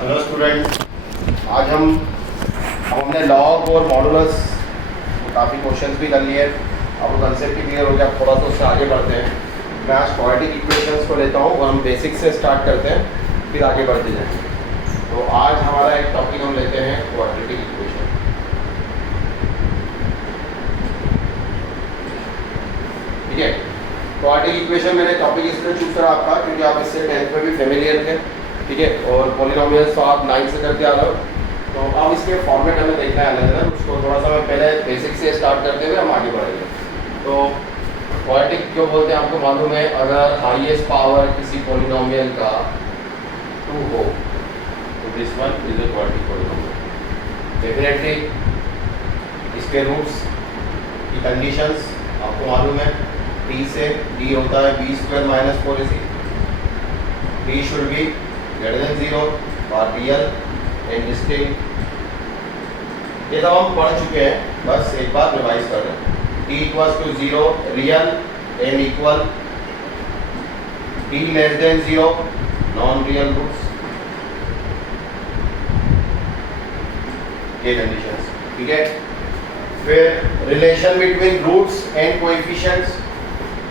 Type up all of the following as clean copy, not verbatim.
Hello student, आज हमने log और मॉडुलस काफ़ी क्वेश्चंस भी कर लिए। अब कंसेप्ट भी क्लियर हो गया, थोड़ा सा उससे आगे बढ़ते हैं। मैं आज क्वाड्रेटिक इक्वेशंस को लेता हूँ और हम बेसिक से स्टार्ट करते हैं, फिर आगे बढ़ते जाएंगे। तो आज हमारा एक टॉपिक हम लेते हैं क्वाड्रेटिक इक्वेशन। ठीक है, क्वाड्रेटिक इक्वेशन मैंने टॉपिक इसलिए चूज करा आपका क्योंकि आप इससे 10th में भी फेमिलियर थे। ठीक है, और पॉलिनोमियल्स तो आप 9 से करके आ रहे हो, तो अब इसके फॉर्मेट हमें देखना है अलग अलग। उसको थोड़ा सा मैं पहले बेसिक से स्टार्ट करते हुए हम आगे बढ़ेंगे। तो क्वाड्रेटिक क्यों बोलते हैं आपको मालूम है? अगर हाईएस्ट पावर किसी पॉलिनोमियल का 2 हो तो this one is a quadratic polynomial. Definitely इसके रूट्स की कंडीशंस आपको मालूम है। t से d होता है b² - 4ac। d should be greater than 0 for real and distinct। ये तो हम पढ़ चुके हैं, बस एक बार रिवाइज कर रहे हैं। t = 0 real and equal, d <= 0 non real roots, ये कंडीशंस। ठीक है, फिर relation between roots and coefficients.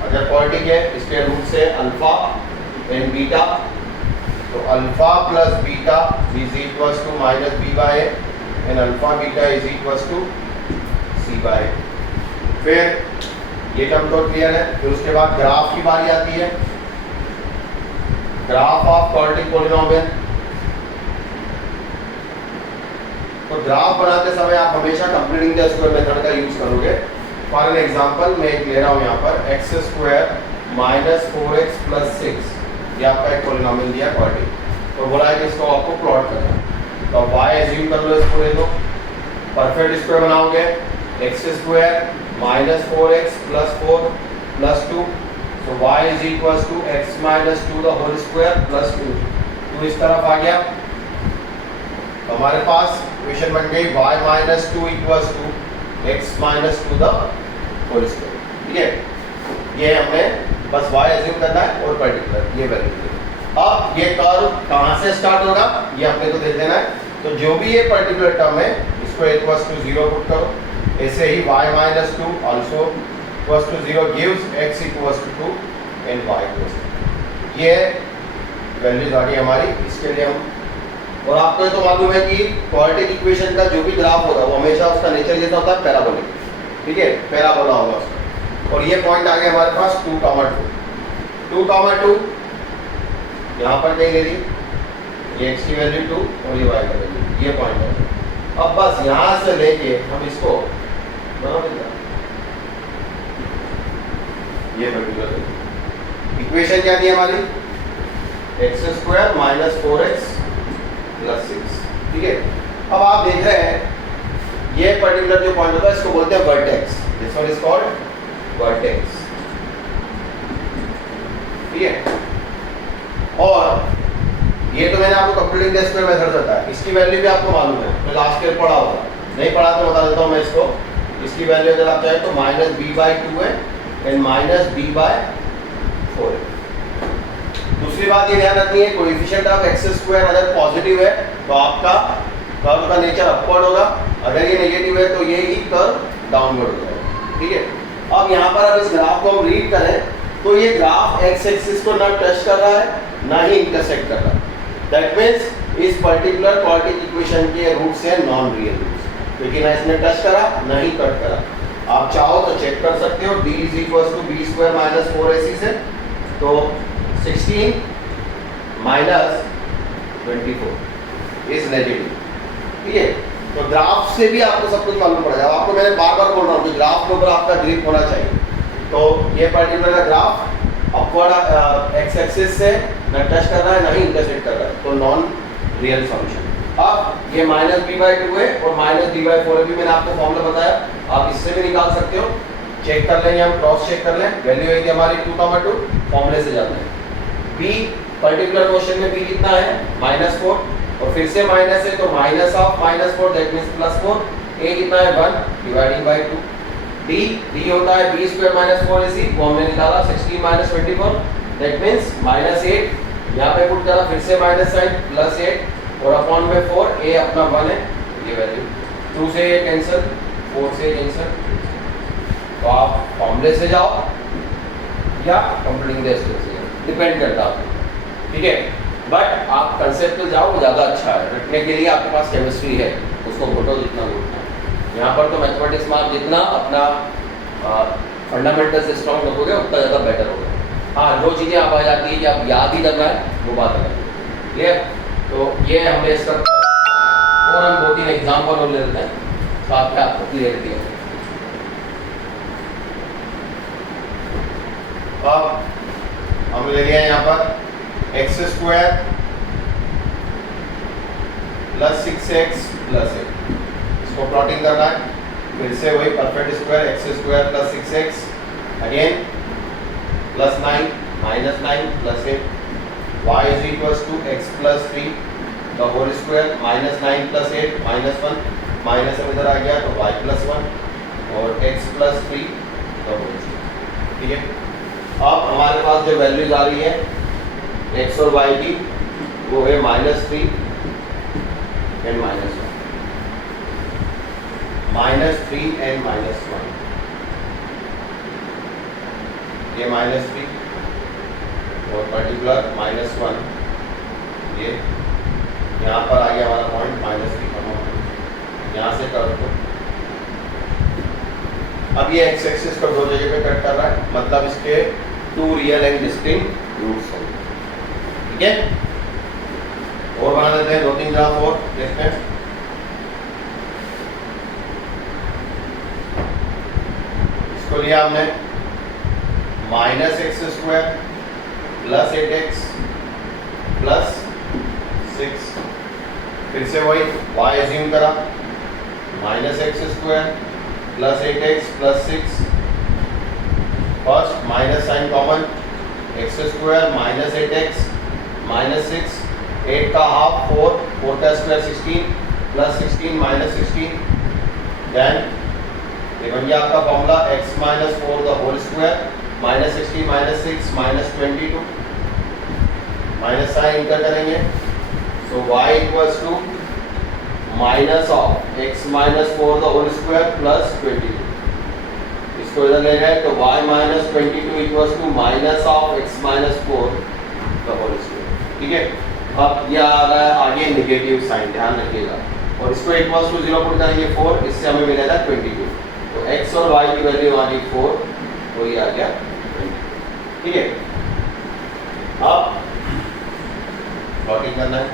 अगर क्वाड्रेटिक है, इसके रूट से अल्फा एंड बीटा, तो alpha plus beta is equal to -b/a and alpha beta is equal to c/a। फिर ये टर्म तो क्लियर है। फिर उसके बाद ग्राफ की बारी आती है। Graph of quadratic polynomial. तो ग्राफ बनाते समय आप हमेशा कंप्लीटिंग द स्क्वायर मेथड का यूज करोगे। फॉर एन एग्जांपल मैं एक ले रहा हूं यहाँ पर x² - 4x + 6, ये आपका एक पॉलिनोमियल दिया क्वाड्रेटिक, तो बोला है कि इसको आपको प्लॉट करना है। तो y एज्यूम कर लो, इसको ले लो, परफेक्ट स्क्वायर बनाओगे। x² - 4x + 4 + 2, तो y = x - 2 the whole square + 2। तो इस तरफ आ गया, तो हमारे पास इक्वेशन बन गई y - 2 = x - 2 the whole square। ठीक है, ये हमने बस y एज्यूम करना है और पर्टिकुलर ये वैल्यू। अब ये कर्व कहाँ से स्टार्ट होगा ये अपने को देख देना है। तो जो भी ये पर्टिकुलर टर्म है इसको = 0 पुट करो। ऐसे ही y - 2 also = 0 gives x = 2 and y = 2। ये वैल्यूज आ गई हमारी। इसके लिए हम, और आपको ये तो मालूम है कि क्वाड्रेटिक इक्वेशन का जो भी ग्राफ होगा वो हमेशा उसका नेचर जैसा होता है, पैराबोलिक। ठीक है, पैराबोला होगा उसका। और ये पॉइंट आ गया हमारे पास 2, 2, यहाँ पर कहीं ले ली, ये x की वैल्यू 2 और ये y का वैल्यू, ये पॉइंट है। अब बस यहाँ से लेके हम इसको बना देंगे। ये पर्टिकुलर इक्वेशन क्या दी हमारी? x² - 4x + 6। ठीक है, अब आप देख रहे हैं ये पर्टिकुलर जो पॉइंट होता है इसको बोलते हैं vertex. This one is called vertex. ठीक है, और ये तो मैंने आपको कंप्लीटिंग द स्क्वायर मेथड बताया। इसकी वैल्यू भी आपको मालूम है, तो लास्ट ईयर पढ़ा होगा। नहीं पढ़ा तो बता देता हूँ मैं इसको। इसकी वैल्यू अगर आप चाहें तो -b/2 है एंड -b/4 है। दूसरी बात ये ध्यान रखनी है, कोएफिशिएंट ऑफ x² अगर पॉजिटिव है तो आपका कर्व का नेचर अपवर्ड होगा, अगर ये नेगेटिव है तो ये ही कर्व डाउनवर्ड होगा। ठीक है, अब यहाँ पर अब इस ग्राफ को हम रीड करें तो ये ग्राफ x एक्सिस को ना टच कर रहा है ना ही इंटरसेक्ट कर रहा है। दैट मीन्स इस पर्टिकुलर क्वाड्रेटिक इक्वेशन के रूट्स हैं नॉन रियल रूट्स, क्योंकि ना इसने टच करा ना ही कट करा। आप चाहो तो चेक कर सकते हो, d = b² - 4ac से, तो 16 - 24 इज नेगेटिव। ठीक है, तो ग्राफ से भी आपको सब कुछ मालूम पड़ जाएगा। आपको मैंने बार बार बोल रहा हूँ कि ग्राफ को ग्राफ का ग्रिप होना चाहिए। तो ये पर्टिकुलर का ग्राफ अपवर्ड x एक्सिस से न टच कर रहा है ना ही इंटरसेक्ट कर रहा है, तो नॉन रियल सॉल्यूशन। अब ये -b/2 है और -d/4 भी मैंने आपको फॉर्मूला बताया, आप इससे भी निकाल सकते हो। चेक कर लेंगे, हम क्रॉस चेक कर लें। वैल्यू आई थी हमारी 2, 2 फॉर्मूले से जाते हैं। b पर्टिकुलर क्वेश्चन में b कितना है? -4, और फिर से माइनस है तो minus of -4 that means +4। a कितना है? 1 / 2। d होता है b² - 4ac, वो हमने निकाला 16 - 24 दैट मींस -8। यहाँ पे पुट करा, फिर से माइनस साइन, +8 और अपॉन में 4, a अपना 1 है, ये वैल्यू 2 से ये कैंसिल, 4 से कैंसिल। तो आप फॉर्मूले से जाओ या कंप्यूटिंग द स्केल से, डिपेंड करता है, ठीक है। बट आप कंसेप्ट पे जाओ, वो ज़्यादा अच्छा है रखने के लिए। आपके पास केमिस्ट्री है, उसको घोटो जितना घोटना। यहाँ पर तो मैथमेटिक्स में आप जितना अपना फंडामेंटल से स्ट्रॉन्ग रखोगे उतना ज़्यादा बेटर होगा। हाँ, जो चीज़ें आप आ जाती है कि आप याद ही करना है, वो बात अलग है, क्लियर। तो ये हमने इसका और हम 2-3 एग्जाम्पल और ले लेते हैं ताकि आपको क्लियरिटी है। अब हम ले लिया यहाँ पर x² प्लस 6x प्लस 8, इसको प्लॉटिंग करना है। फिर से वही perfect square x² plus 6x again plus 9 minus 9 plus 8, y is equals to x plus 3 the whole square minus 9 plus 8 minus 1, minus इधर आ गया तो y प्लस 1 और x plus 3 the whole square, ठीक है। अब हमारे पास जो वैल्यूज आ रही है x और y की, वो है -3 एंड -1, -3 एंड -1, ये -3 और पर्टिकुलर -1, ये यहाँ पर आ गया हमारा पॉइंट -3 का, यहाँ से कर दो। अब ये x एक्सिस को 2 जगह पे कट कर रहा है, मतलब इसके 2 रियल एंड डिस्टिंक्ट रूट्स होंगे, ठीक है। और बना देते हैं 2-3 ग्राफ और देखते हैं। इसको लिया हमने -x² प्लस 8x प्लस 6, फिर से वही y एज्यूम करा -x² plus 8x plus 6, first minus sign common, x² minus 8x minus 6, 8 का हाफ 4, 4 का स्क्वायर 16 प्लस 16 माइनस 16, देन ये बन गया आपका formula x minus 4 the whole square minus 16 minus 6 minus 22, minus sign enter करेंगे, so y equals to minus of x minus 4 the whole square plus 22, इसको इधर ले गए तो y minus 22 equals to minus of x minus 4 the whole square, ठीक है। अब यह आ रहा है आगे नेगेटिव साइन, ध्यान रखिएगा, और इसको इक्वल्स टू 0 पुट करेंगे 4, इससे हमें मिलेगा 22, तो x और y की वैल्यू आ रही 4, तो ये आ गया 20, ठीक है। अब प्लॉटिंग करना है,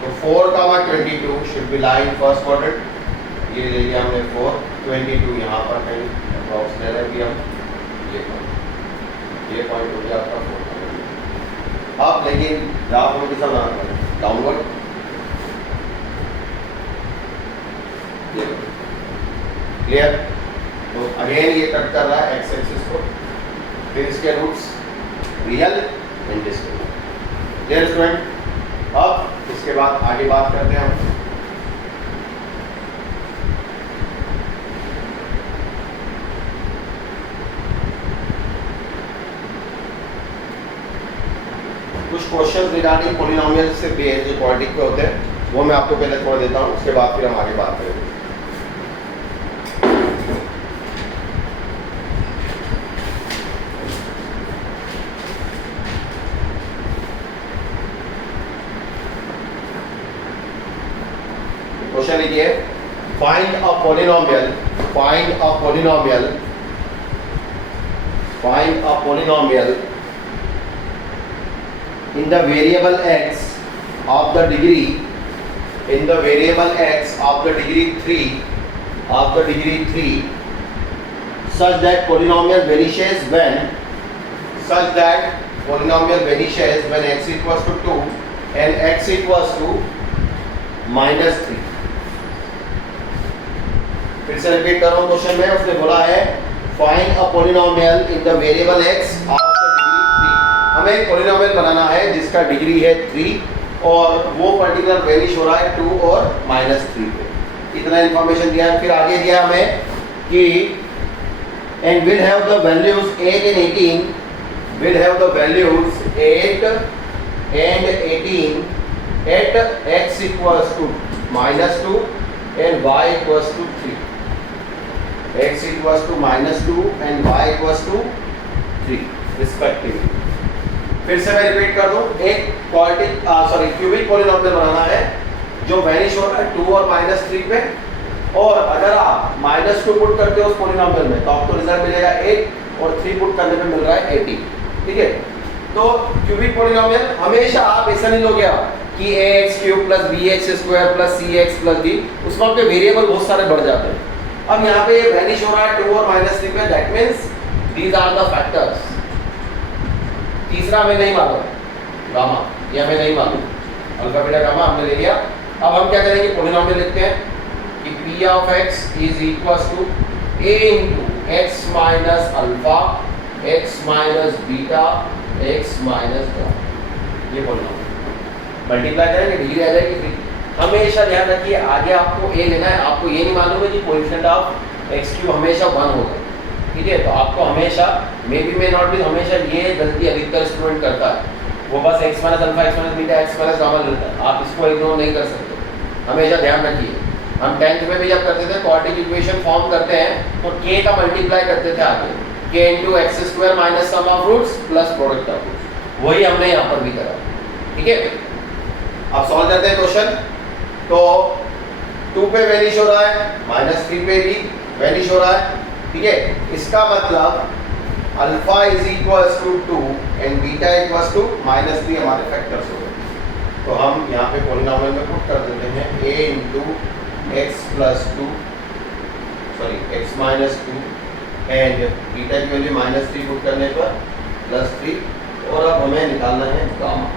तो 4 का 22 should be lie in first quadrant, ये ले लिया हमने 4, 22 यहाँ पर कहीं अप्रॉक्स ले रहे हैं हम, ये पॉइंट हो गया आपका 4। अब लेकिन ग्राफ में कितना बनाना है, डाउनवर्ड, क्लियर। तो अगेन ये कट कर रहा है x एक्सिस को, फिर इसके roots real and distinct, clear student. अब इसके बाद आगे बात करते हैं हम कुछ क्वेश्चंस रिगार्डिंग पॉलिनोमियल से बेस्ड जो क्वाड्रेटिक पे होते हैं, वो मैं आपको पहले थोड़ा देता हूँ, उसके बाद फिर हम आगे बात करेंगे। क्वेश्चन लिखिए, find a polynomial, find a polynomial, find a polynomial in the variable x of the degree, in the variable x of the degree 3, of the degree 3, such that polynomial vanishes when, such that polynomial vanishes when x equals to 2 and x equals to -3। फिर से repeat कर रहा हूँ question में, उसने बोला है find a polynomial in the variable x of the degree 3, हमें एक पॉलिनोमियल बनाना है जिसका डिग्री है 3 और वो पर्टिकुलर वेनिश हो रहा है 2 और -3 पे, इतना इंफॉर्मेशन दिया है। फिर आगे दिया हमें कि and will have the values 8 and 18, will have the values 8 and 18 at x equals to -2 and y equals to 3, x equals to -2 and y equals to 3 respectively. फिर से मैं रिपीट कर दूं, एक क्यूबिक पॉलिनॉमियल बनाना है जो वैनिश हो रहा है 2 और -3 पे, और अगर आप -2 पुट करते हो उस पॉलिनॉमियल में तो आपको रिजल्ट मिलेगा 8 और 3 पुट करने पे मिल रहा है 80। ठीक है, तो क्यूबिक पॉलिनॉमियल हमेशा आप ऐसा नहीं लोगे कि ax³ + bx² + cx + d, उसमें आपके वेरिएबल बहुत सारे बढ़ जाते हैं। अब यहाँ पे वैनिश हो रहा है 2 और -3 पे, that means these are the factors. तीसरा हमें नहीं मालूम गामा, ये हमें नहीं मालूम, अल्फा बीटा गामा हमने ले लिया। अब हम क्या करेंगे, पॉलिनॉमियल लिखते हैं कि p of x is equals to a into x minus alpha x minus beta x minus gamma, ये पॉलिनॉमियल मल्टीप्लाई करेंगे डिग्री आ जाएगी फिर। हमेशा ध्यान रखिए आगे आपको a लेना है, आपको ये नहीं मालूम है कि कोएफिशिएंट ऑफ x³ हमेशा 1 होगा। ठीक है, तो आपको हमेशा may be may not be, हमेशा ये गलती अधिकतर स्टूडेंट करता है, वो बस x minus alpha x minus beta x minus gamma लेता है। आप इसको इग्नोर नहीं कर सकते, हमेशा ध्यान रखिए। हम 10th में भी जब करते थे क्वाड्रेटिक इक्वेशन फॉर्म करते हैं तो k का मल्टीप्लाई करते थे आगे, k into x² minus sum of roots plus product of roots, वही हमने यहाँ पर भी करा। ठीक है, अब सॉल्व करते हैं क्वेश्चन। तो 2 पे वैनिश हो रहा है, -3 पे भी वैनिश हो रहा है। ठीक है, इसका मतलब alpha is equals to 2 and beta equals to -3 हमारे फैक्टर्स हो गए। तो हम यहाँ पे पॉलिनॉमियल में पुट कर देते हैं a into x plus 2 sorry x minus 2 and beta की वैल्यू -3 पुट करने पर +3, और अब हमें निकालना है गामा।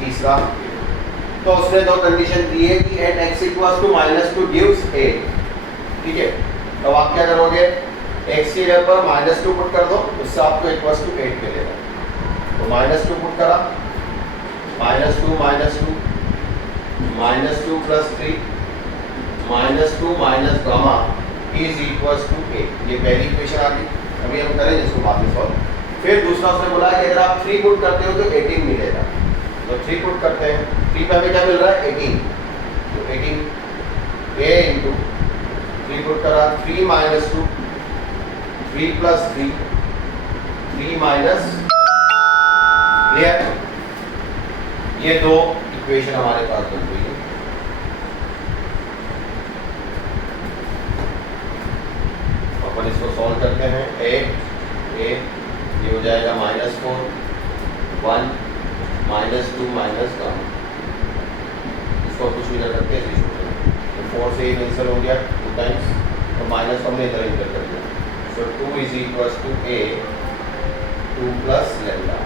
तीसरा, तो उसने दो कंडीशन दी है कि at x equals to -2 gives 8। ठीक है, तो आप क्या करोगे, x की जगह पर -2 पुट कर दो, उससे आपको इक्वल्स टू 8 मिलेगा। तो -2 पुट करा, -2 plus 3 -2 minus gamma is equals to 8। ये पहली इक्वेशन आ गई, अभी हम करेंगे इसको बाद में सॉल्व। फिर दूसरा उसने बोला कि अगर आप 3 पुट करते हो तो 18 मिलेगा, तो 3 पुट करते हैं, 3 पे हमें क्या मिल रहा है 18, तो 18 a इंटू 3 पुट करा 3 minus 2 3 plus 3 3 minus, क्लियर। ये दो इक्वेशन हमारे पास बन गई है। अपन इसको सॉल्व करते हैं, a ये हो जाएगा -4 1 -2 माइनस गामा, इसको कुछ भी रख के 4 से 1 कैंसिल हो गया 2 टाइम्स, तो माइनस हमने इधर इंटर कर दिया। So 2 is equals to a 2 plus lambda,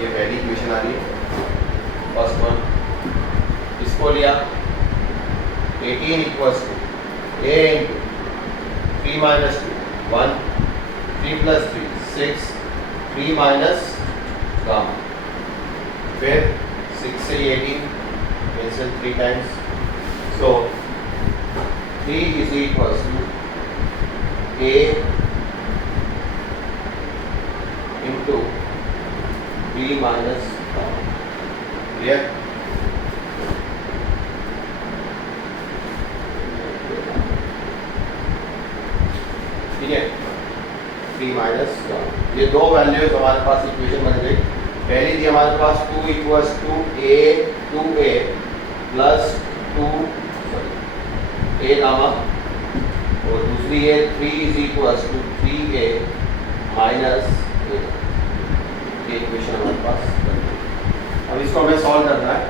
ये पहली इक्वेशन आ रही है फर्स्ट वन। इसको लिया 18 equals to a into 3 minus 2 1 3 plus 3 6 3 minus gamma, फिर 6 से 18 cancel 3 times, so 3 is equals to a into 3 minus gamma, clear. ठीक है, 3 माइनस गामा, ये दो वैल्यूज हमारे पास इक्वेशन बन गई। पहली थी हमारे पास 2 equals to a 2a plus 2 a gamma, और दूसरी है 3 is equals to 3a minus a, ये इक्वेशन हमारे पास बन गई। अब इसको हमें सॉल्व करना है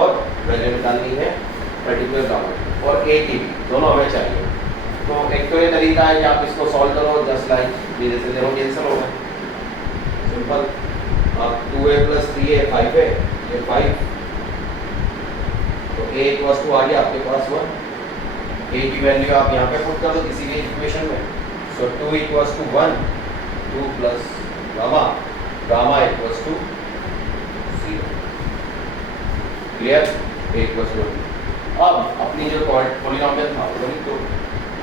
और वैल्यू निकालनी है पर्टिकुलर गामा और a की भी, दोनों हमें चाहिए। तो एक तो ये तरीका है कि आप इसको सॉल्व करो, जस्ट लाइक धीरे से देखो कैंसिल होगा, सिंपल। अब 2a प्लस 3a 5 है, ये 5, तो a इक्वल्स टू आ गया आपके पास 1, a की वैल्यू आप यहाँ पे पुट कर दो किसी भी इक्वेशन में। So 2 equals to 1 2 plus gamma, gamma equals to 0, clear. a equals to, अब अपनी जो पॉलिनॉमियल था वो लिख दो।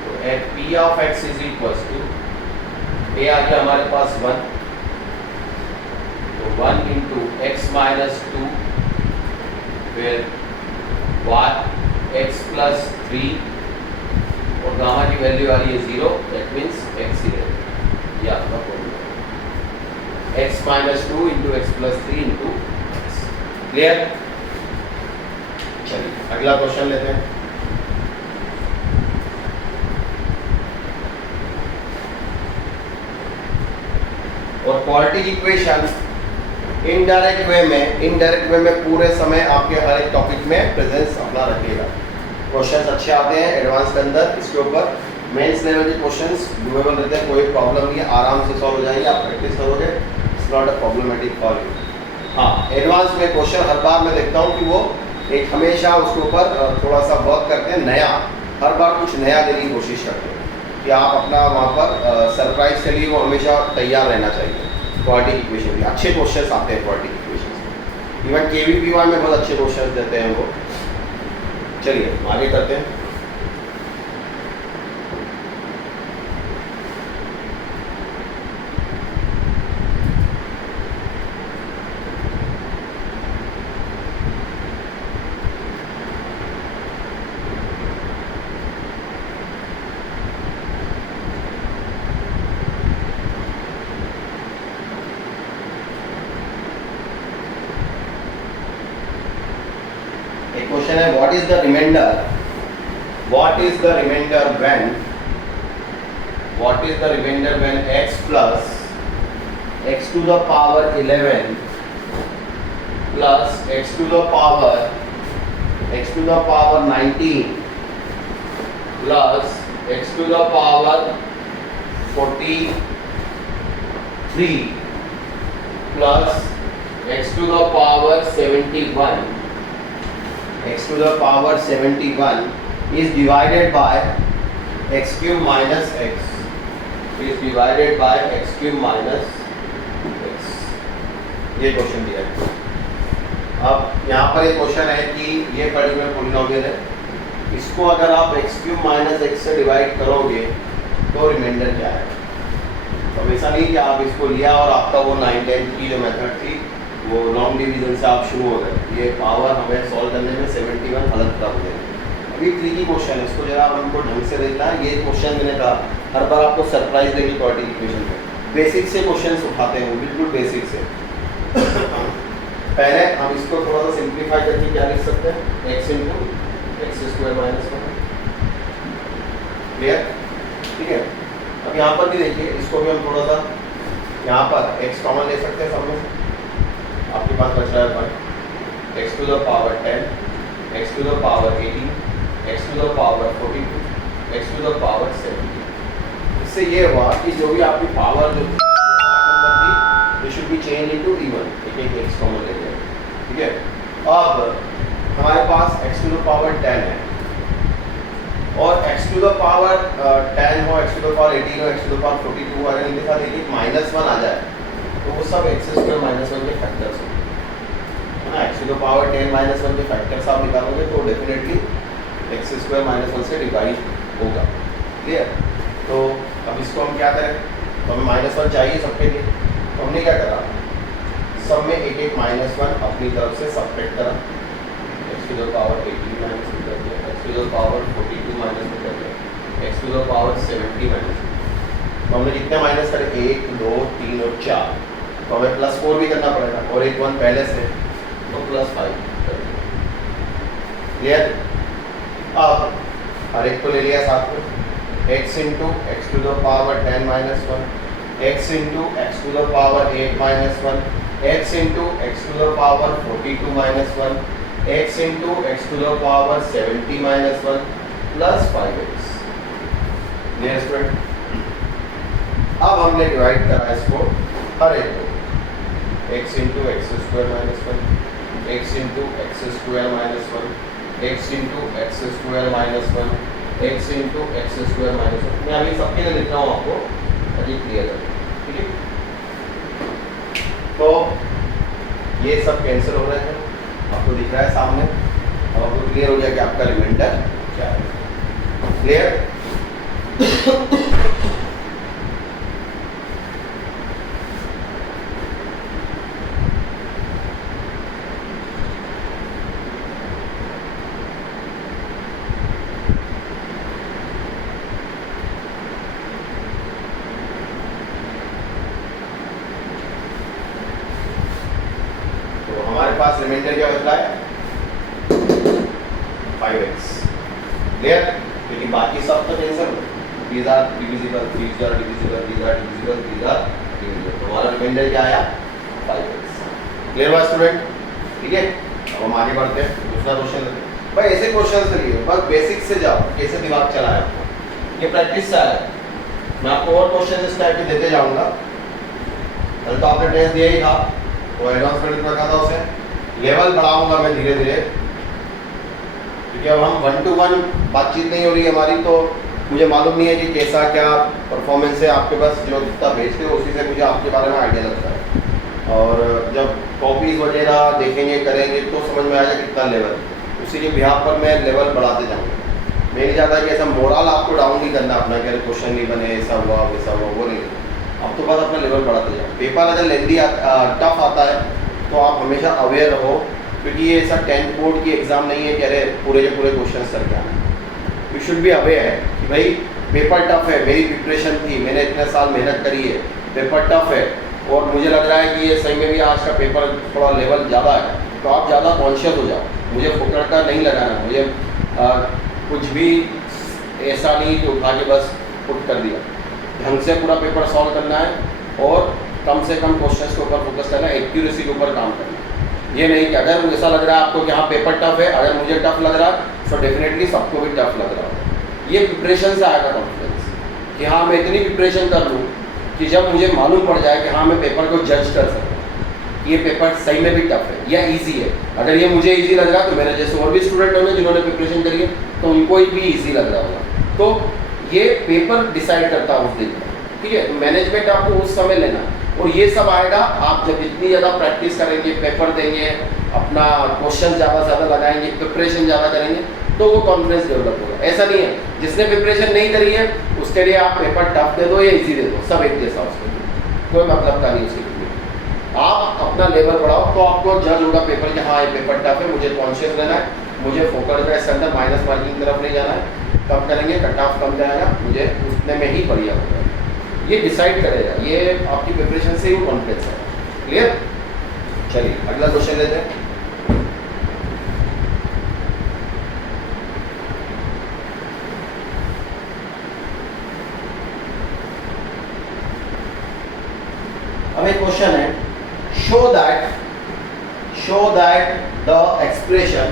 तो at p of x is equals to a आ गया हमारे पास 1, तो 1 इंटू x -2 फिर y x + 3 और गामा की वैल्यू आ रही है 0, दैट मीन्स x ही रहेगा। ये आपका formula x -2 × x + 3 × x। Clear? चलिए अगला क्वेश्चन लेते हैं। और क्वाड्रेटिक इक्वेशन इनडायरेक्ट वे में पूरे समय आपके हर एक टॉपिक में प्रेजेंस अपना रखिएगा। क्वेश्चंस अच्छे आते हैं एडवांस के अंदर, इसके ऊपर मेंस लेवल के क्वेश्चंस डूएबल रहते हैं, कोई प्रॉब्लम नहीं है, आराम से सॉल्व हो जाएंगे। आप प्रैक्टिस करोगे, it's not a problematic for you. हाँ, एडवांस में क्वेश्चन हर बार मैं देखता हूँ कि वो एक हमेशा उसके ऊपर थोड़ा सा वर्क करते हैं, नया हर बार कुछ नया देने की कोशिश करते हैं कि आप अपना वहाँ पर सरप्राइज के लिए वो हमेशा तैयार रहना चाहिए। क्वाड्रेटिक इक्वेशन भी अच्छे क्वेश्चंस आते हैं, क्वाड्रेटिक इक्वेशन इवन KVPY में बहुत अच्छे क्वेश्चंस देते हैं वो। चलिए आगे करते हैं। क्वेश्चन है what is the remainder when x plus x to the power 11 plus x to the power 19 plus x to the power 43 plus x to the power 71 is divided by x cube minus x ये question दिया है। अब यहाँ पर एक question है कि ये पर्टिकुलर पॉलिनोमियल है, इसको अगर आप x क्यूब माइनस x से डिवाइड करोगे तो रिमाइंडर क्या है। तो ऐसा नहीं कि आप इसको लिया और आपका वो 9/10 की जो मेथड थी वो लॉन्ग डिवीजन से आप शुरू हो गए, ये पावर हमें सॉल्व करने में 71 हालत खराब हो जाएगी। अभी ट्रिकी क्वेश्चन है, इसको जरा हमको ढंग से देखना है। ये क्वेश्चन मैंने कहा हर बार आपको सरप्राइज देंगे क्वाड्रेटिक इक्वेशन में। बेसिक से क्वेश्चंस उठाते हैं, बिल्कुल बेसिक से। पहले हम इसको थोड़ा सा सिंप्लीफाई करके क्या लिख सकते हैं, x × x² - 1। क्लियर? ठीक है। अब यहाँ पर भी देखिए, इसको भी हम थोड़ा सा यहाँ पर x कॉमन ले सकते हैं सब में। आपके पास बच रहा है x to the power 10, x to the power 18, x to the power 42, x to the power 70। इससे ये हुआ कि जो भी आपकी पावर जो नंबर थी ये should be change into even, एक x कॉमन ले लेंगे। ठीक है। अब हमारे पास x to the power 10 है और x to the power 10 हो, x to the power 18 हो, x to the power 42 अगर इनके साथ एक -1 आ जाए तो वो सब x² - 1 के फैक्टर्स होंगे। x to the power 10 - 1 के फैक्टर्स आप निकालोगे तो डेफिनेटली x² - 1 से डिवाइड होगा। क्लियर? तो अब इसको हम क्या करें, तो हमें -1 चाहिए सबके लिए, तो हमने क्या करा, सब में एक -1 अपनी तरफ से सब्ट्रैक्ट करा। x to the power 18 - 1 कर दिया, x to the power 42 - 1 कर दिया, x to the power 70 - 1। तो हमने जितने माइनस करे 1, 2, 3 और 4, तो हमें +4 भी करना पड़ेगा और एक 1 पहले से, तो +5। क्लियर? अब हर एक को ले लिया साथ में, x × x to the power 10 - 1, x × x to the power 8 - 1, x × x to the power 42 - 1, x × x to the power 70 - 1 plus 5x। Clear student? अब हमने डिवाइड करा इसको हर एक को, x × x² - 1, x × x² - 1, x × x² - 1, x × x² - 1। मैं अभी सबके लिए लिख रहा हूँ आपको ताकि क्लियर है। ठीक है। तो ये सब कैंसिल हो रहे हैं, आपको दिख रहा है सामने। अब आपको क्लियर हो गया कि आपका रिमाइंडर क्या है। क्लियर? पास रिमाइंडर क्या बचता है 5x। क्लियर? क्योंकि बाकी सब तो cancel, these are divisible, these are divisible, these are divisible, these are divisible, तो हमारा रिमाइंडर क्या आया 5x। क्लियर हुआ स्टूडेंट? ठीक है, अब हम आगे बढ़ते हैं, दूसरा क्वेश्चन लेते हैं। भाई ऐसे क्वेश्चन से लिए बस बेसिक से जाओ, कैसे दिमाग चलाया आपको, ये प्रैक्टिस से आया। मैं आपको और क्वेश्चन इस टाइप के देते जाऊंगा। कल तो आपने टेस्ट दिया ही था, तो एडवांस में रखा था उसे, लेवल बढ़ाऊंगा मैं धीरे धीरे, क्योंकि अब हम 1 to 1 बातचीत नहीं हो रही है हमारी, तो मुझे मालूम नहीं है कि कैसा क्या परफॉर्मेंस है आपके पास, जो जितना भेजते हो उसी से मुझे आपके बारे में आइडिया लगता है। और जब कॉपीज वगैरह देखेंगे करेंगे तो समझ में आएगा कितना लेवल, उसी के बिहाफ पर मैं लेवल बढ़ाते जाऊँगा। मैं नहीं चाहता कि ऐसा मोरल आपको डाउन नहीं करना अपना, कि क्वेश्चन नहीं बने, ऐसा हुआ वैसा हुआ, वो नहीं। अब तो बस अपना लेवल बढ़ाते जाओ। पेपर अगर लेंदी टफ आता है तो आप हमेशा अवेयर रहो, क्योंकि ये ऐसा 10th बोर्ड की एग्ज़ाम नहीं है कि अरे पूरे के पूरे क्वेश्चन करके आना। यू शुड बी अवेयर कि भाई पेपर टफ है, मेरी प्रिपरेशन थी, मैंने इतने साल मेहनत करी है, पेपर टफ है और मुझे लग रहा है कि ये सही में भी आज का पेपर थोड़ा लेवल ज़्यादा है, तो आप ज़्यादा कॉन्शियस हो जाओ। मुझे फुकड़ का नहीं लगाना, मुझे कुछ भी ऐसा नहीं कि उठा के बस पुट कर दिया। ढंग से पूरा पेपर सॉल्व करना है और कम से कम क्वेश्चंस के ऊपर फोकस करना है, एक्यूरेसी के ऊपर काम करना है। ये नहीं कि अगर ऐसा लग रहा है आपको कि हाँ पेपर टफ है, अगर मुझे टफ लग रहा है तो डेफिनेटली सबको भी टफ लग रहा है। ये प्रिपरेशन से आएगा कॉन्फिडेंस कि हाँ मैं इतनी प्रिपरेशन कर लूँ कि जब मुझे मालूम पड़ जाए कि हाँ मैं पेपर को जज कर सकता हूँ, ये पेपर सही में भी टफ है या इजी है। अगर ये मुझे इजी लग रहा है तो मेरे जैसे और भी स्टूडेंट होंगे जिन्होंने प्रिपरेशन करी है तो उनको भी इजी लग रहा होगा। तो ये पेपर डिसाइड करता है उस दिन का, ठीक है। तो मैनेजमेंट आपको उस समय लेना, और ये सब आएगा आप जब इतनी ज़्यादा प्रैक्टिस करेंगे, पेपर देंगे, अपना क्वेश्चन ज़्यादा से ज़्यादा लगाएंगे, प्रिपरेशन ज़्यादा करेंगे, तो वो कॉन्फिडेंस डेवलप होगा। ऐसा नहीं है जिसने प्रिपरेशन नहीं करी है उसके लिए आप पेपर टफ दे दो या इजी दे दो, सब एक जैसा, उसके कोई मतलब का नहीं उसके लिए। आप अपना लेवल बढ़ाओ तो आपको जज होगा पेपर कि हाँ ये पेपर टफ है, मुझे कॉन्शियस रहना है, मुझे फोकस का इसके अंदर माइनस मार्किंग की तरफ नहीं जाना है। कम करेंगे कट ऑफ कम जाएगा, मुझे उतने में ही बढ़िया होगा। ये डिसाइड करेगा, ये आपकी प्रिपरेशन से ही कॉन्फिडेंस है। क्लियर? चलिए अगला क्वेश्चन लेते हैं। अब एक क्वेश्चन है, show that the expression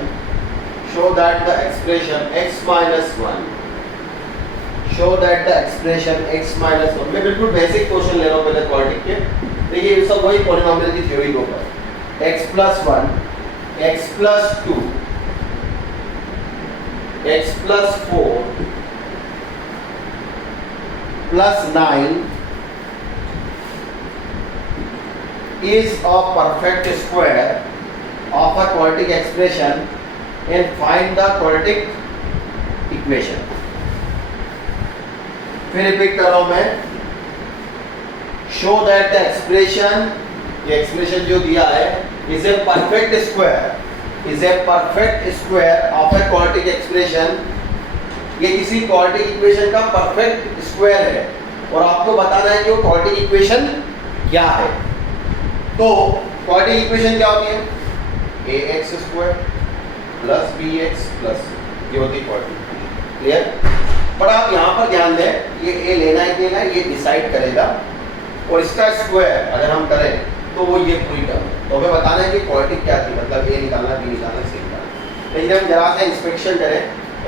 x minus 1, show that the expression x minus 1, मैं बिल्कुल बेसिक क्वेश्चन ले रहा हूँ पहले क्वाड्रेटिक के। देखिए ये सब वही पॉलिनोमियल की थ्योरी के ऊपर, x plus 1, x plus 2, x plus 4 plus 9 is a perfect square of a quadratic expression and find the quadratic equation। फिर रिपीट कर रहा हूं मैं, show that the expression, ये एक्सप्रेशन जो दिया है is a perfect square of a quadratic expression, ये किसी quadratic equation का perfect square है और आपको बताना है कि वो quadratic equation क्या है। तो क्वाड्रेटिक इक्वेशन क्या होती है, ax square plus bx plus, ये होती है क्वाड्रेटिक। क्लियर? पर आप यहाँ पर ध्यान दें, ये a लेना है लेना है, ये डिसाइड करेगा, और इसका स्क्वायर अगर हम करें तो वो ये पूरी टर्म। तो हमें बताना है कि क्वाड्रेटिक क्या थी, मतलब a निकालना, b निकालना, c निकालना। लेकिन हम जरा सा इंस्पेक्शन करें,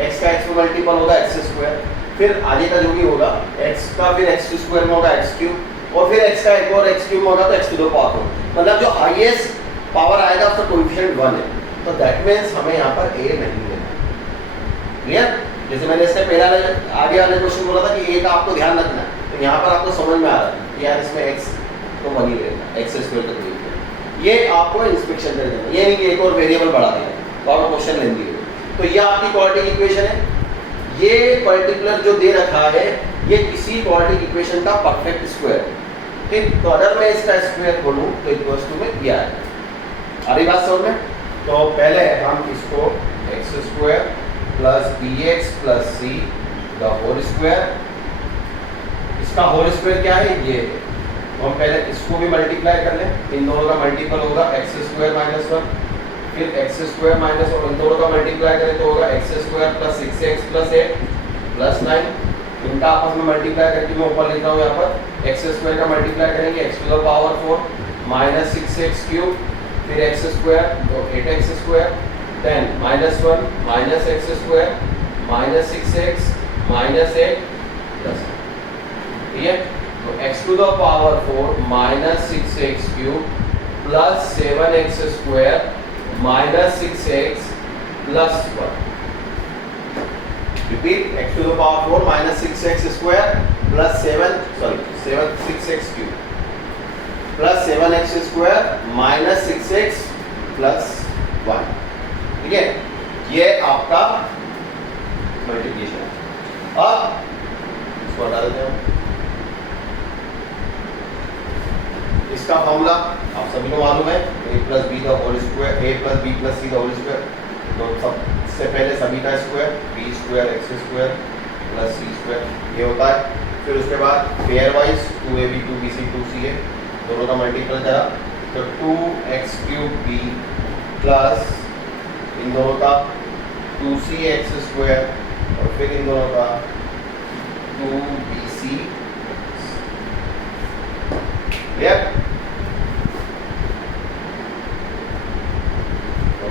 x का x में मल्टीपल होगा x स्क्वायर, फिर आगे का जो भी होगा x का फिर x स्क्वायर में होगा x क्यूब, और फिर x का एक और x क्यूब होगा तो x टू द पावर 4, मतलब जो हाईएस्ट पावर आएगा उसका कोएफिशिएंट 1 है। तो दैट मींस हमें यहाँ पर a नहीं लेना। क्लियर? जैसे मैंने इससे पहले आगे वाले क्वेश्चन बोला था कि a का आपको ध्यान रखना है, तो यहाँ पर आपको समझ में आ रहा है कि यार इसमें x तो 1 ही लेना, x स्क्वायर का कोई, ये आपको इंस्पेक्शन कर देना, ये नहीं कि एक और वेरिएबल बढ़ा देना तो आपको क्वेश्चन लेंदी है। तो ये आपकी क्वाड्रेटिक इक्वेशन है, ये पर्टिकुलर जो दे रखा है ये किसी क्वाड्रेटिक इक्वेशन का परफेक्ट स्क्वायर है। ठीक, तो अगर मैं इसका स्क्वायर खोलूं तो इक्वल्स टू में दिया है। आ रही बात समझ में? तो पहले हम इसको x square plus b x plus c the whole square, इसका होल स्क्वायर क्या है, ये तो हम पहले इसको भी मल्टीप्लाई कर लें, इन दोनों का मल्टीपल होगा एक्स स्क्वायर माइनस 1 फिर एक्स स्क्वायर माइनस, और इन दोनों का मल्टीप्लाई करें तो होगा x square plus 6x plus 8 plus 9। इनका आपस में मल्टीप्लाई करके मैं ऊपर लिख रहा हूँ यहाँ पर एक्स स्क्वायर का मल्टीप्लाई करेंगे x to the power 4 minus 6x cube, फिर एक्स स्क्वायर तो 8x square, then minus 1 minus x square minus 6x minus 8 plus, ठीक है। तो x to the power 4 minus 6x cube plus 7x square minus 6x plus 1। Repeat, x to the power 4 minus 6x square plus 6x cube plus 7x square minus 6x plus 1, ठीक है। ये आपका multiplication है। अब इसको हटा देते हैं। इसका फॉर्मूला आप सभी को मालूम है, a प्लस बी का whole square, a plus b plus c का होल स्क्वायर। तो सबसे पहले सभी का square b square x square plus c square ये होता है। फिर उसके बाद pair wise 2ab 2bc 2ca दोनों का मल्टीपल करा तो 2x क्यूब b प्लस इन दोनों का 2cx स्क्वायर और फिर इन दोनों का 2bc।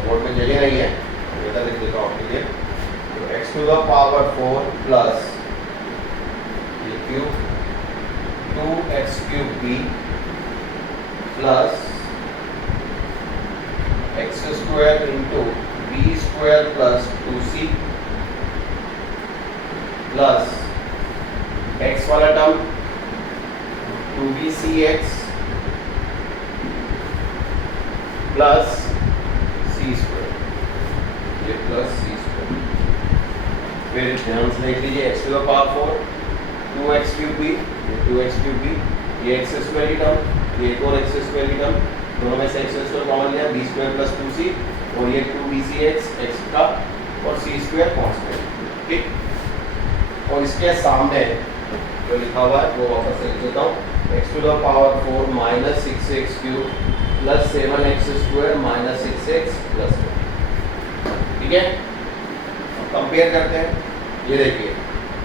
बोर्ड में जगह नहीं है, इधर लिख देता हूँ आपके लिए। तो x to the power 4 plus ये cube 2x cube b plus x square into b square plus 2c plus x वाला term 2bcx plus c square, ये प्लस सी स्क्वायर। फिर ध्यान से देख लीजिए x to the power 4 2x cube b, ये 2x cube b, ये x square की टर्म, ये एक और x स्क्वायर की टर्म, दोनों में से x स्क्वायर कॉमन लिया b स्क्वायर प्लस 2c और ये 2bcx x का और c स्क्वायर कांस्टेंट, ठीक। और इसके सामने जो लिखा हुआ है वो वापस से लिख देता हूँ x to the power 4 minus 6x cube plus 7x square minus 6x plus 1, ठीक है। कंपेयर करते हैं, ये देखिए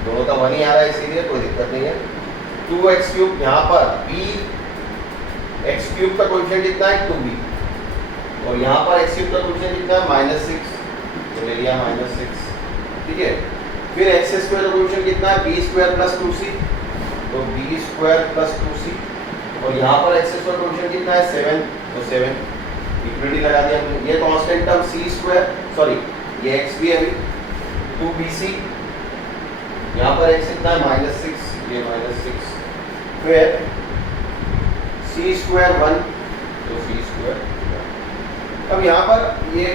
दोनों का 1 ही आ रहा है इसीलिए कोई दिक्कत नहीं है। 2x क्यूब यहाँ पर b x क्यूब का कोएफिशिएंट कितना है 2b और यहाँ पर x क्यूब का कोएफिशिएंट कितना है -6, तो ले लिया -6, ठीक है। फिर x स्क्वायर का कोएफिशिएंट कितना है b स्क्वायर प्लस 2c, तो b स्क्वायर प्लस 2c और यहाँ पर x स्क्वायर कोएफिशिएंट कितना है 7, तो 7 इक्वलिटी लगा दिया। ये constant term c square sorry ये x भी है अभी 2bc, यहाँ पर x कितना है -6, ये -6, फिर c स्क्वायर 1, तो c स्क्वायर। अब यहाँ पर ये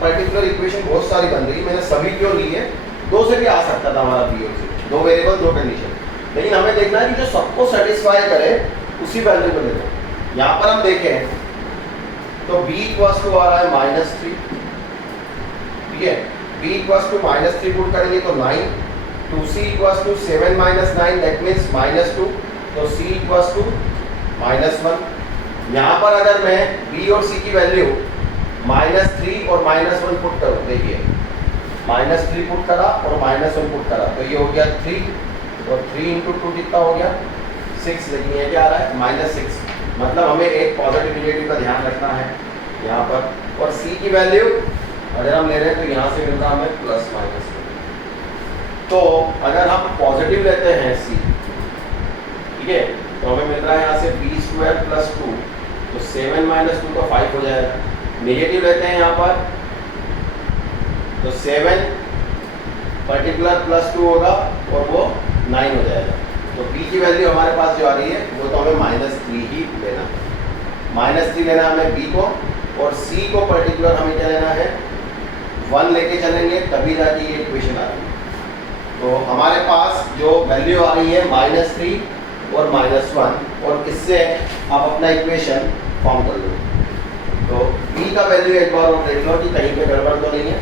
पर्टिकुलर इक्वेशन बहुत सारी बन रही है, मैंने सभी क्यों ली है, 2 से भी आ सकता था हमारा बी और सी, 2 वेरिएबल 2 कंडीशन, लेकिन हमें देखना है कि जो सबको सेटिस्फाई करे उसी वैल्यू को लेना। यहाँ पर हम देखें तो b इक्वल्स टू आ रहा है -3, ठीक है। b इक्वल्स टू -3 पुट करेंगे तो 9, 2c equals to 7 minus 9 that means -2, तो c इक्वल्स टू -1। यहाँ पर अगर मैं b और c की वैल्यू -3 और -1 पुट करूँ, देखिए -3 पुट करा और -1 पुट करा तो ये हो गया 3 और 3 इंटू 2 कितना हो गया 6, लेकिन ये क्या आ रहा है -6, मतलब हमें एक पॉजिटिव नेगेटिव का ध्यान रखना है यहाँ पर। और c की वैल्यू अगर हम ले रहे हैं तो यहाँ से मिलता हमें प्लस माइनस, तो अगर हम पॉजिटिव लेते हैं c, ठीक है, तो हमें मिल रहा है यहाँ से b स्क्वायर प्लस 2, तो 7 माइनस 2 तो 5 हो जाएगा। नेगेटिव लेते हैं यहाँ पर तो 7 पर्टिकुलर प्लस 2 होगा और वो 9 हो जाएगा। तो b की वैल्यू हमारे पास जो आ रही है वो तो हमें -3 ही लेना है, -3 लेना है हमें b को, और c को पर्टिकुलर हमें क्या लेना है 1 लेके चलेंगे तभी जाके ये इक्वेशन आ रही है। तो हमारे पास जो वैल्यू आ रही है -3 और -1, और इससे आप अपना इक्वेशन फॉर्म कर लो। तो b का वैल्यू एक बार और देख लो कि कहीं पे गड़बड़ तो नहीं है,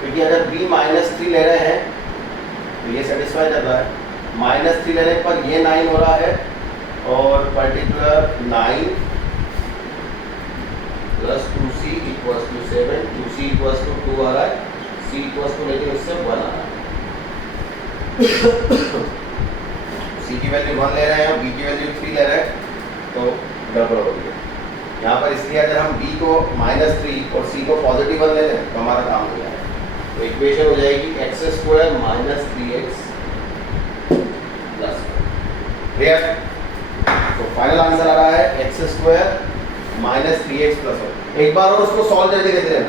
क्योंकि अगर b -3 ले रहे हैं तो ये सेटिस्फाई कर रहा है, -3 लेने पर ये 9 हो रहा है और particular 9 + 2c equals to 7, 2c equals to 2 आ रहा है, c इक्वल्स टू लेकिन इससे 1 आ रहा है। c की वैल्यू 1 ले रहे हैं, b की वैल्यू 3 ले रहे हैं, तो गड़बड़ हो गई यहाँ पर। इसलिए अगर हम b को -3 और c को पॉजिटिव 1 ले लें तो हमारा काम हो जाएगा। तो इक्वेशन हो जाएगी x² - 3x प्लस। क्लियर? तो फाइनल आंसर आ रहा है x² - 3x प्लस 1। एक बार और उसको सॉल्व करके देख लेना,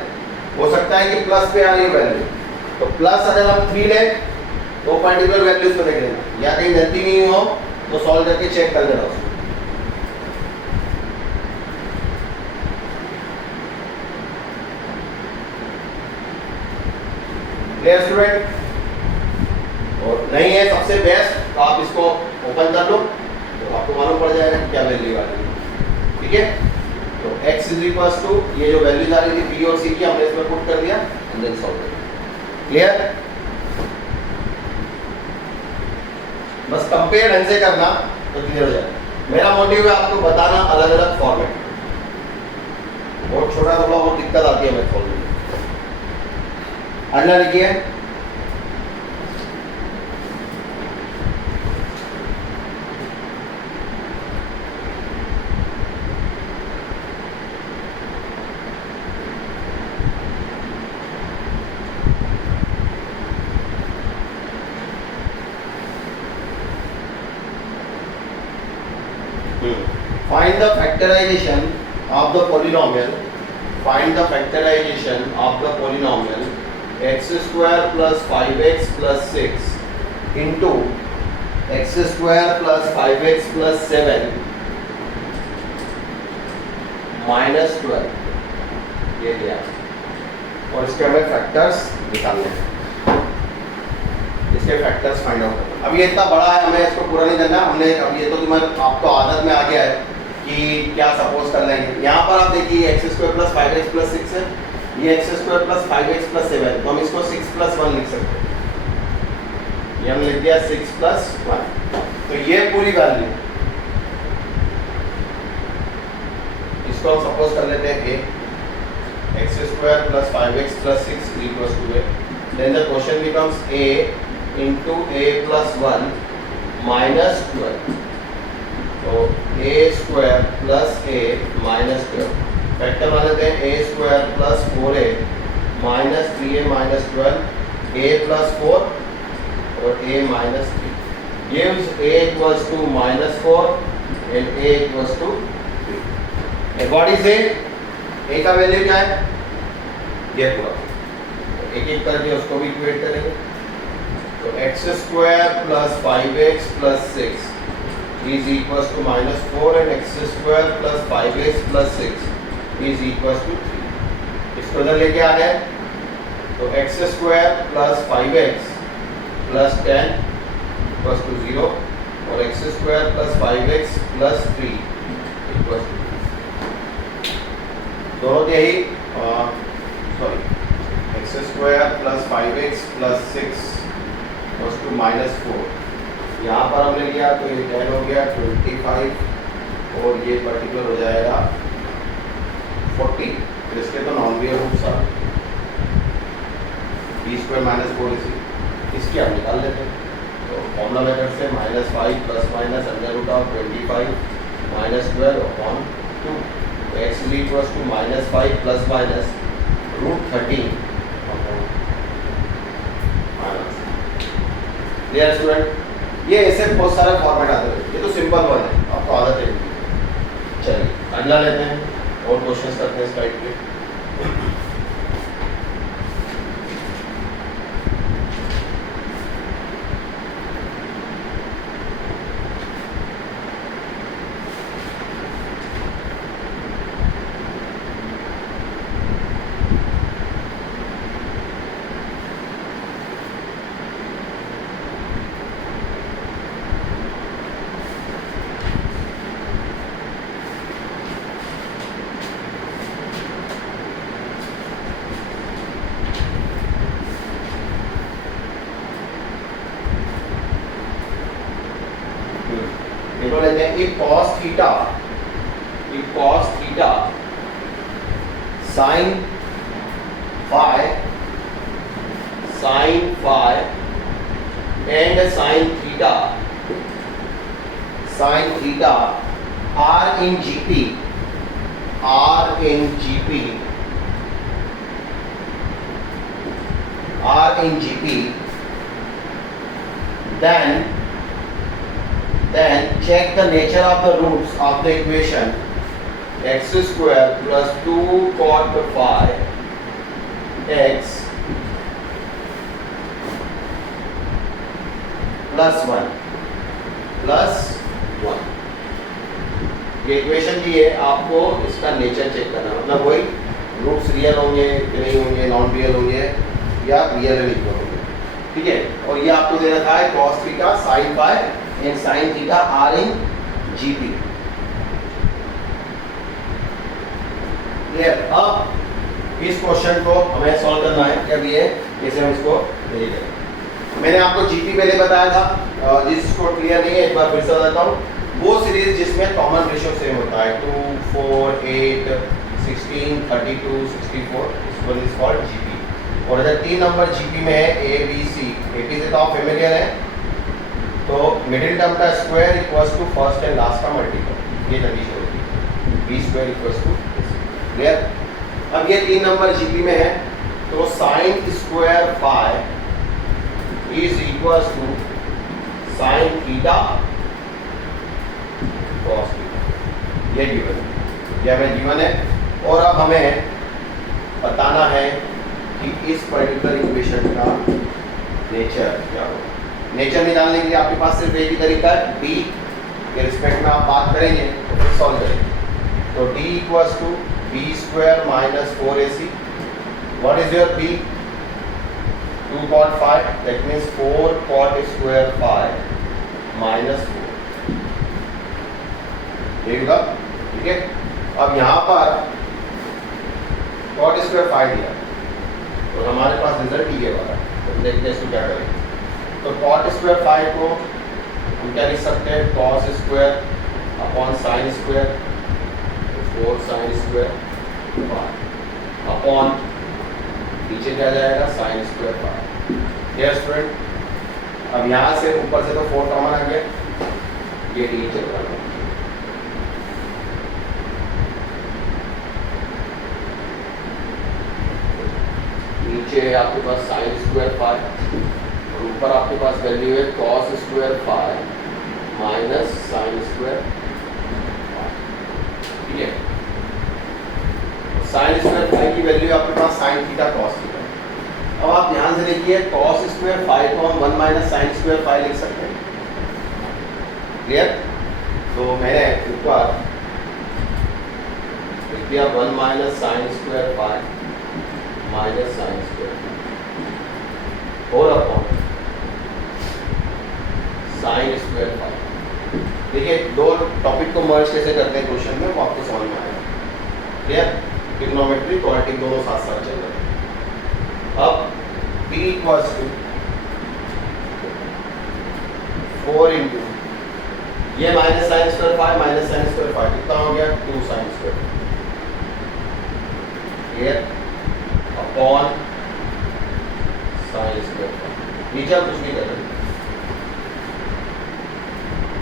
हो सकता है कि प्लस पे आ रही हो वैल्यू, तो प्लस अगर हम 3 लें तो पर्टिकुलर वैल्यूज को देख लेना, या कहीं गलती नहीं हो तो सॉल्व करके चेक कर लेना उसको। Clear student? और नहीं है सबसे बेस्ट तो आप इसको ओपन कर लो तो आपको मालूम पड़ जाएगा कि क्या वैल्यू आ रही है। ठीक है, तो x इक्वल्स टू ये जो वैल्यूज आ रही थी b और c की हमने इसमें पुट कर दिया एंड देन सॉल्व कर। क्लियर? बस कंपेयर ढंग से करना तो क्लियर हो जाएगा। मेरा मोटिव है आपको बताना अलग अलग फॉर्मेट। बहुत छोटा थोड़ा बहुत दिक्कत आती है मेरे फॉर्मेट में। अगला लिखिए, find the factorization of the polynomial. Find the factorization of the polynomial x² + 5x + 6 into x² + 5x + 7 - 12 ये दिया और इसके हमें फैक्टर्स निकालने हैं। इसके फैक्टर्स फाइंड आउट करना। अब ये इतना बड़ा है, हमें इसको पूरा नहीं करना। हमने अब ये तो तुम्हारे आपको आदत में आ गया है कि क्या सपोज कर लेंगे। यहाँ पर आप देखिए x² + 5x + 6 है, ये x² + 5x + 7, तो हम इसको 6 + 1 लिख सकते हैं। ये हमने लिख दिया 6 + 1। तो ये पूरी वैल्यू इसको हम सपोज कर लेते हैं a x² + 5x + 6 = a। Then the question becomes a into a + 1 - 12. तो a² + a - 12 फैक्टर मान लेते हैं a² + 4a - 3a - 12 a + 4 और a - 3 gives a equals to -4 and a equals to 3. And what is a? a का value क्या है? ये पूरा एक एक करके उसको भी इक्वेट करेंगे। तो x² + 5x + 6 is equals to -4 and x² + 5x + 6 is equals to 3. इसको इधर लेके आ गए तो x² + 5x + 10 equals to 0 और x² + 5x + 3 equals to 3. दोनों के ही sorry x² + 5x + 6 equals to -4। यहाँ पर हमने लिया तो ये 10 हो गया 25 और ये पर्टिकुलर हो जाएगा 40। तो इसके तो नॉन रियल रूट्स आ b² - 4 इसी इसकी हम निकाल लेते हैं। तो फॉर्मूला मेथड से -5 ± √25 -12/2। तो x equals to -5 ± √13। Clear student? ये ऐसे बहुत सारे फॉर्मेट आते हैं, ये तो सिंपल वन है, आपको आदत है। चलिए अगला लेते हैं और क्वेश्चंस करते हैं इस टाइप के। देखो लेते हैं if cos theta sin phi sin phi and sin theta are in GP then check the nature of the roots of the equation x square plus 2 cot phi x plus 1 ये equation दी है, आपको इसका nature check करना, मतलब वही roots real होंगे कि नहीं होंगे, नॉन रियल होंगे या रियल एंड इक्वल होंगे, ठीक है। और ये आपको दे रखा है cos theta sin phi and sin theta are in GP। Clear. अब इस क्वेश्चन को हमें सॉल्व करना है कि अब ये कैसे हम इसको भेजेंगे। मैंने आपको GP पहले बताया था, जिसको क्लियर नहीं है एक बार फिर से बताता हूँ। वो सीरीज जिसमें कॉमन रेशियो सेम होता है 2, 4, 8, 16, 32, 64, इस इज कॉल्ड GP। और अगर 3 नंबर GP में है ABC, AP से तो आप फेमिलियर है, तो मिडिल टर्म का square equals to first and last का मल्टीपल, ये कंडीशन होती है, B square equals to. Clear. अब ये 3 नंबर GP में है, तो sine square phi is equals to sine theta cos theta, ये गिवन है, ये हमें गिवन है। और अब हमें बताना है कि इस पर्टिकुलर इक्वेशन का नेचर क्या होगा। नेचर निकालने के लिए आपके पास सिर्फ एक ही तरीका है, d के रिस्पेक्ट में आप बात करेंगे तो फिर सॉल्व करेंगे। तो d equals to b square minus 4ac, what is your b? 2 cot phi, that means 4 cot square phi minus 4, ठीक है। अब यहाँ पर cot स्क्वायर phi दिया, तो हमारे पास रिजल्ट ये वाला है, तो देखते हैं इसको क्या करेंगे। तो cot स्क्वायर phi को हम क्या लिख सकते हैं, cos square upon sine square, 4 sine square phi upon नीचे क्या जाएगा साइन स्क्वायर phi। ठीक स्टूडेंट। अब यहाँ से ऊपर से तो 4 कॉमन आ गया, ये नीचे चल नीचे आपके पास साइन स्क्वायर फाई और ऊपर आपके पास वैल्यू है cos square phi minus sine square phi, ठीक है। साइन स्क्वायर फाई की वैल्यू आपके पास साइन थीटा कॉस थीटा। अब आप ध्यान से देखिए, कॉस स्क्वायर फाई को हम 1 माइनस साइन स्क्वायर फाई लिख सकते हैं। क्लियर। तो मैंने ऊपर लिख दिया 1 minus sine square phi minus sine square और अपॉन साइन स्क्वायर फाई। देखिए दो टॉपिक को मर्ज कैसे करते हैं क्वेश्चन में, वो आपको समझ में आएगा। क्लियर। ट्रिग्नोमेट्री क्वाड्रेटिक दोनों साथ साथ चल रहे हैं। अब b इक्वल्स टू 4 इंटू ये minus sine square phi minus sine square phi कितना हो गया 2 sine square. Clear. Upon sine square phi, नीचे कुछ नहीं कर रहे,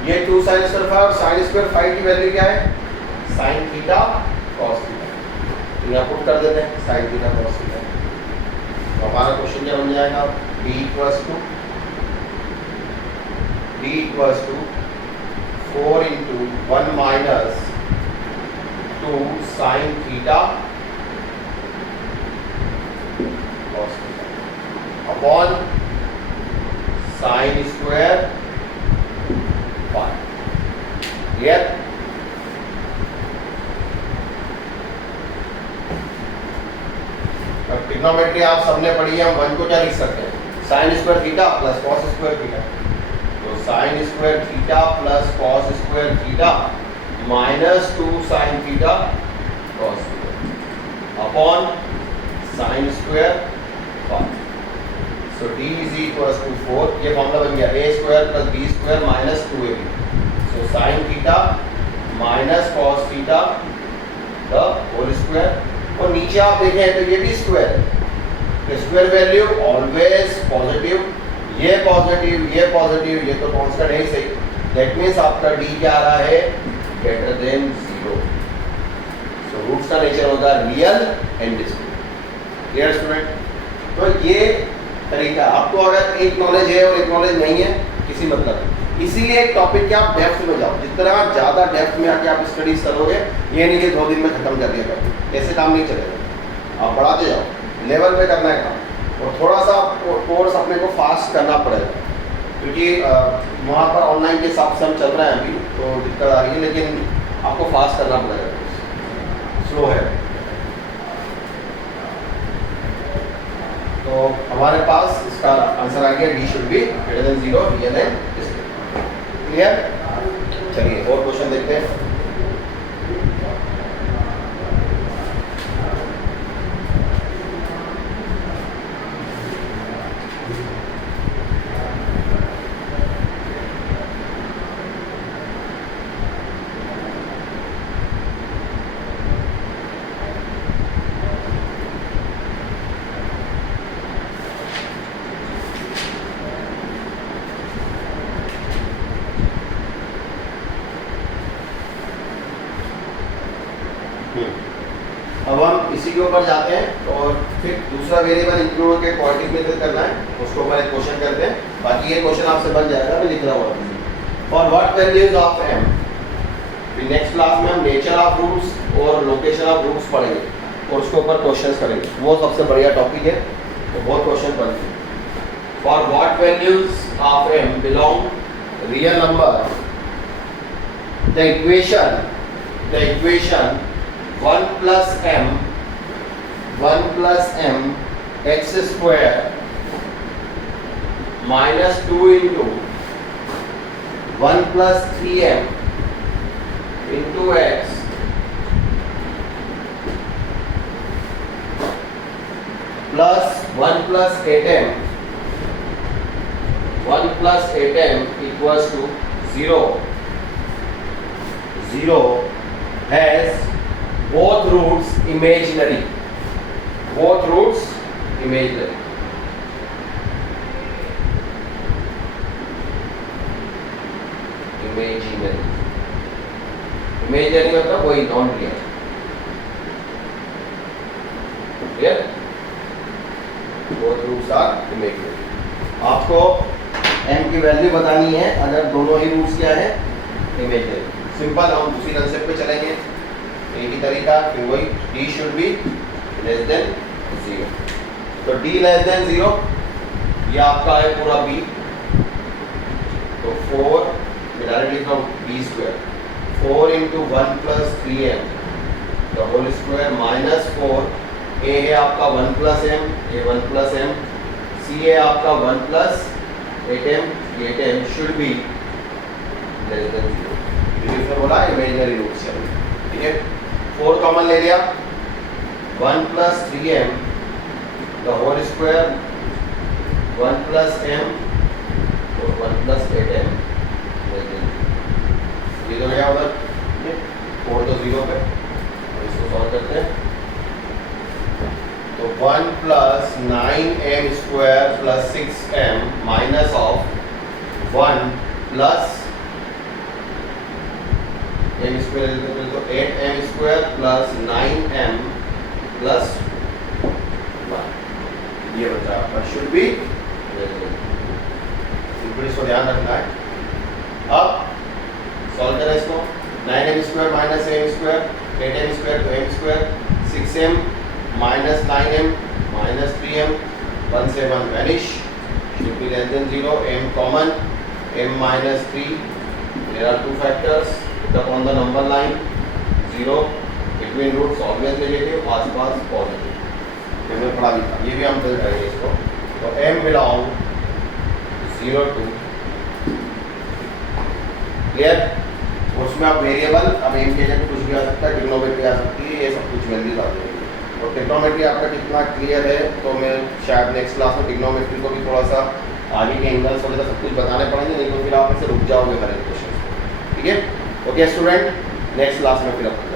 ये 2 साइन स्क्वायर फाई और साइन स्क्वायर फाई की वैल्यू क्या है, साइन थीटा कॉस थीटा। तो यहाँ पुट कर देते हैं साइन थीटा कॉस थीटा। तो हमारा क्वेश्चन क्या बन जाएगा, d equals to 4 into 1 minus 2 sine theta cos theta upon sine square phi. Clear. अब ट्रिग्नोमेट्री आप सबने पढ़ी है, हम 1 को क्या लिख सकते हैं, sine square theta plus cos square theta. तो sine square theta plus cos square theta minus 2 sine theta cos theta upon sine square phi. So d is equals to 4, ये फॉर्मूला बन गया a square plus b square minus 2ab। So sine theta minus cos theta the whole square. और नीचे आप देखें तो ये भी स्क्वायर है, स्क्वायर वैल्यू ऑलवेज पॉजिटिव, ये पॉजिटिव, ये पॉजिटिव, ये तो कांस्टेंट है ही सही। दैट मीन्स आपका डी क्या आ रहा है, ग्रेटर देन 0। सो रूट्स का नेचर होगा real and discrete. Clear student? तो ये तरीका, आपको अगर एक नॉलेज है और एक नॉलेज नहीं है किसी मतलब नहीं। इसीलिए एक टॉपिक के आप डेप्थ में जाओ, जितना ज़्यादा डेप्थ में आके आप स्टडीज करोगे, ये नहीं कि 2 दिन में खत्म कर दिया टॉपिक, ऐसे काम नहीं चलेगा। आप बढ़ाते जाओ, लेवल पे करना है काम, और थोड़ा सा कोर्स अपने को फास्ट करना पड़ेगा, क्योंकि वहाँ पर ऑनलाइन के हिसाब से हम चल रहे हैं अभी, तो दिक्कत आ रही है, लेकिन आपको फास्ट करना पड़ेगा, स्लो है। तो हमारे पास इसका आंसर आ गया, D should be greater than 0, real and discrete. Clear? चलिए और क्वेश्चन देखते हैं। अब हम इसी के ऊपर जाते हैं और फिर दूसरा वेरिएबल इंक्लूड करके क्वाड्रेटिक मेथड करना है, उसके ऊपर एक क्वेश्चन करते हैं। बाकी ये क्वेश्चन आपसे बन जाएगा, मैं लिख रहा हूँ। For what values of m, फिर नेक्स्ट क्लास में हम नेचर ऑफ रूट्स और लोकेशन ऑफ रूट्स पढ़ेंगे और उसके ऊपर क्वेश्चंस करेंगे, वो सबसे बढ़िया टॉपिक है, तो बहुत क्वेश्चन बनते हैं। For what values of m belong real number, the equation 1 plus m x square minus 2 into 1 plus 3m into x plus 1 plus 8m equals to 0 has both roots imaginary, imaginary मतलब वही non real. Clear? both roots are imaginary। आपको m की value बतानी है अगर दोनों ही roots क्या है, इमेजिनरी। सिंपल, हम दूसरी कंसेप्ट पे चलेंगे, एक ही तरीका, फिर वही d should be less than 0। तो d लेस देन 0, ये आपका है पूरा b, तो 4 directly from b square, 4 into 1 plus 3m the whole square minus 4, a है आपका 1 plus m, ये 1 plus m, c है आपका 1 plus 8m, 8m should be less than 0। इसमें बोला इमेजिनरी रूट्स है, ठीक है। 4 कॉमन ले लिया, 1 plus 3m the whole square, 1 plus m और 1 plus 8m, ये तो गया उधर, 4 तो 0 पे, और इसको सॉल्व करते हैं। तो 1 plus 9m square plus 6m minus of 1 plus m square, तो 8m square plus 9m plus 1, ये बचा आपका शुड बी। इसको ध्यान रखना है। अब सॉल्व करें इसको, 9m square minus m square, 8m square तो m square, 6m minus 9m minus 3m, 1 से 1 vanish, should be less than 0, m common, m minus 3, there are 2 factors, put up on the number line, 0 between roots always negative, आसपास positive, ये मैं पढ़ा भी था, ये भी हम फिल करेंगे इसको। तो m बिलोंग 0 to, क्लियर? उसमें आप वेरिएबल, अब m के जगह कुछ भी आ सकता है, ट्रिग्नोमेट्री आ सकती है, ये सब कुछ वैल्यूज आ जाएगी। और ट्रिग्नोमेट्री आपका कितना क्लियर है, तो मैं शायद नेक्स्ट क्लास में ट्रिग्नोमेट्री को भी थोड़ा सा आगे के एंगल्स वगैरह सब कुछ बताने पड़ेंगे, नहीं तो फिर आप ऐसे रुक जाओगे हर एक क्वेश्चन। ठीक है, ओके स्टूडेंट, नेक्स्ट क्लास में फिर अपन